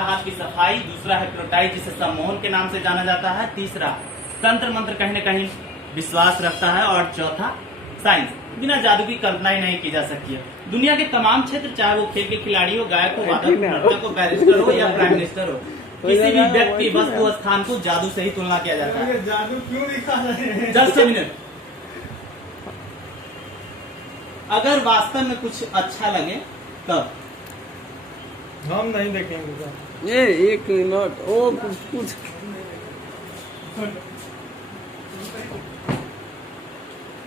हाथ की सफाई, दूसरा है प्रोटाइज जिसे सम्मोहन के नाम से जाना जाता है, तीसरा तंत्र मंत्र कहीं न कहीं विश्वास रखता है, और चौथा साइंस। बिना जादू की कल्पना ही नहीं की जा सकती है। दुनिया के तमाम क्षेत्र, चाहे वो खेल के खिलाड़ी हो, गायक हो, वादक हो, नर्तक हो, बैरिस्टर हो या प्राइम मिनिस्टर हो, किसी भी व्यक्ति, वस्तु, स्थान को जादू से ही तुलना किया जाता है। जादू क्यों दिखा रहे हैं? Just minute. अगर वास्तव में कुछ अच्छा लगे तब हम नहीं देखेंगे। ये 1 मिनट ओ कुछ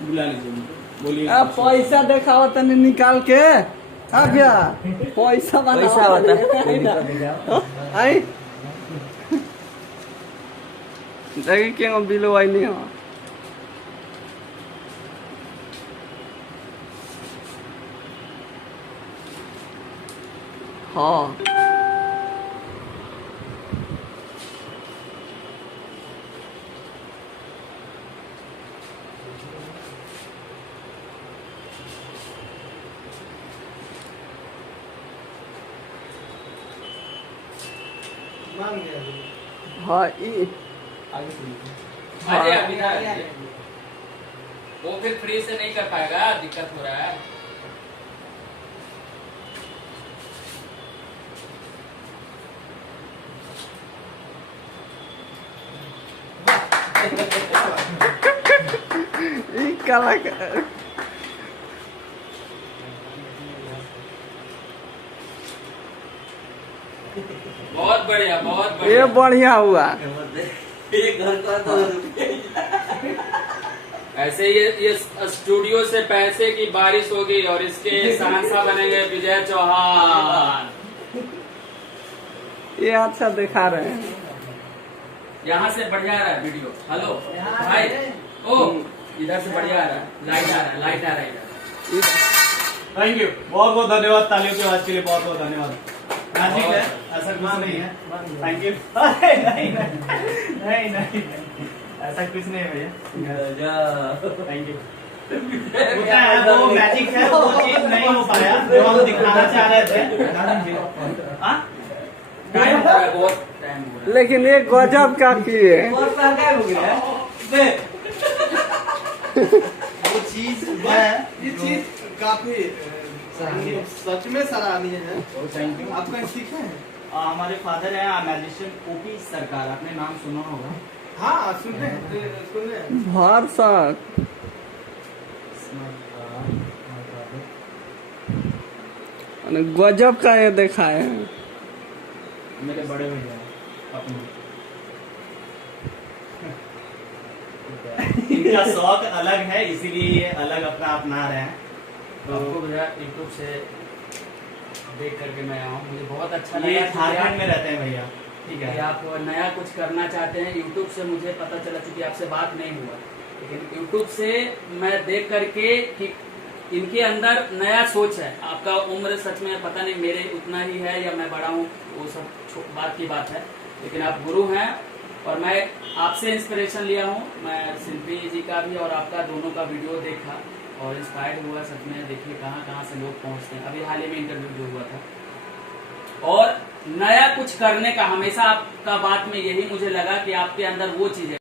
बुला लीजिए, बोलिए। अब पैसा देखाओ तने निकाल के। अब क्या पैसा बता आई देखिए क्या बिलो आई नहीं हो। हाँ मान गया। हाँ ये अरे अभी ना वो फिर फ्री से नहीं कर पाएगा, दिक्कत हो रहा है। ये काला बहुत बढ़िया, बहुत बढ़िया। ये बढ़िया हुआ। ऐसे ये स्टूडियो से पैसे की बारिश होगी और इसके शहंशाह बनेंगे विजय चौहान। ये अच्छा दिखा रहे हैं। यहाँ से बढ़िया आ रहा है वीडियो। हेलो भाई, ओ इधर से बढ़िया आ रहा है, लाइट आ रहा है, लाइट आ रहा है इधर। थैंक यू, बहुत बहुत धन्यवाद। तालियों की आवाज के लिए बहुत बहुत धन्यवाद। मैजिक है, ऐसा कुछ नहीं है। Thank you. नहीं नहीं नहीं, ऐसा कुछ नहीं है भैया। Thank you. होता है, वो मैजिक है, वो चीज नहीं हो पाया जो हम दिखाना चाह रहे थे। हाँ? टाइम हो रहा है, बहुत टाइम हो रहा है। लेकिन ये गजब का किए। वो चीज है, ये चीज काफी सच में सराहनीय है। Thank you. आप कहीं सीखे हैं? हमारे फादर है मैजिशियन ओपी सरकार, आपने नाम सुना होगा। हाँ सुने सुने। भरसक गजब का ये देखा है। मेरे बड़े भैया अपने इनका शौक अलग है, इसीलिए ये अलग अपना अपना रहे हैं। तो आपको भैया यूट्यूब से देख करके मैं आया हूँ, मुझे बहुत अच्छा ये लगा। झारखंड में रहते हैं भैया, ठीक कि है। आप नया कुछ करना चाहते हैं। यूट्यूब से मुझे पता चला, चूंकि आपसे बात नहीं हुआ, लेकिन यूट्यूब से मैं देख करके कि इनके अंदर नया सोच है। आपका उम्र सच में पता नहीं मेरे उतना ही है या मैं बड़ा हूँ, वो सब बात की बात है, लेकिन आप गुरु हैं और मैं आपसे इंस्पिरेशन लिया हूँ। मैं शिल्पी जी का भी और आपका दोनों का वीडियो देखा और इंस्पायर्ड हुआ। सच में देखिए कहाँ कहाँ से लोग पहुँचते हैं। अभी हाल ही में इंटरव्यू जो हुआ था, और नया कुछ करने का हमेशा आपका बात में यही मुझे लगा कि आपके अंदर वो चीज है।